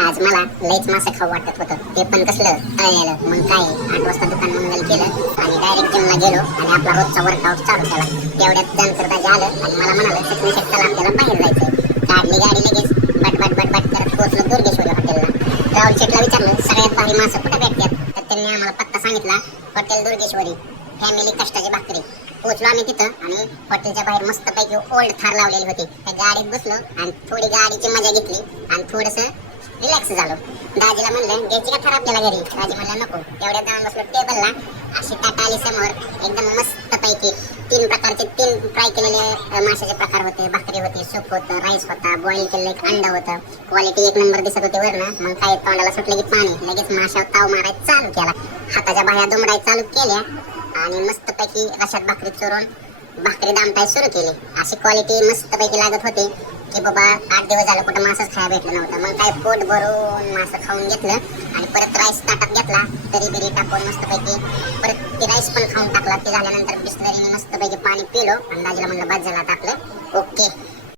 आज मला लईच मासे खाऊ वाटत होतं, ते पण कसलं तळलेलं. मग काय 8 वाजता दुकान मंगल केलं आणि डायरेक्ट जिमला गेलो आणि आपला रोजचा वर्कआउट चालू केला. तेवढ्यात जानकरदाजी आलं आणि मला म्हणाले सचिन शेट चला आपल्याला बाहेर जायचंय. काढली गाडी लगेच बट बट बट बट करत पोहोचलो दुर्गेश्वरी हॉटेलला. राहुल शेटला विचारलं सगळ्यात भारी मासे कुठे भेटतात, तर त्यांनी आम्हाला पत्ता सांगितला, हॉटेल दुर्गेश्वरी, फॅमिली कष्टाची भाकरी. पोहोचलो आम्ही तिथं आणि हॉटेलच्या बाहेर मस्तपैकी ओल्ड थार लावलेली होती. त्या गाडीत बसलो आणि थोडी गाडीची मजा घेतली आणि थोडंसं रिलॅक्स झालो. दाजीला म्हणलं घ्यायची का थार आपल्याला घरी. दाजी म्हणलं नको. एवढ्यात जाऊन बसलो टेबलला. अशी ताट आली समोर, एकदम मस्तपैकी 3 प्रकारचे 3 फ्राय केलेले माशाचे प्रकार होते, भाकरी होती, सूप होतं, राईस होता, बॉईल केलेलं एक अंड होतं. क्वालिटी एक नंबर दिसत होते वरनं. मग काय तोंडाला सुटलं की पाणी, लगेच माशावर ताव मारायला चालू केला. हाताच्या बाह्या दुमडायला चालू केल्या आणि मस्तपैकी रशात भाकरी चोरून भाकरी दामटाय सुरू केली. अशी क्वालिटी मस्तपैकी लागत होती की बाबा 8 दिवस झालं कुठं मासच खायला भेटलं नव्हतं. मग काय पोट भरून मासं खाऊन घेतलं आणि परत राईस ताटात घेतला, तरी बिरी टाकून मस्तपैकी परत ते राईस पण खाऊन टाकला. ते झाल्यानंतर बिस्लरीने मस्तपैकी पाणी पिलो आणि दाजीला म्हणलं बस झालं आता आपलं ओके.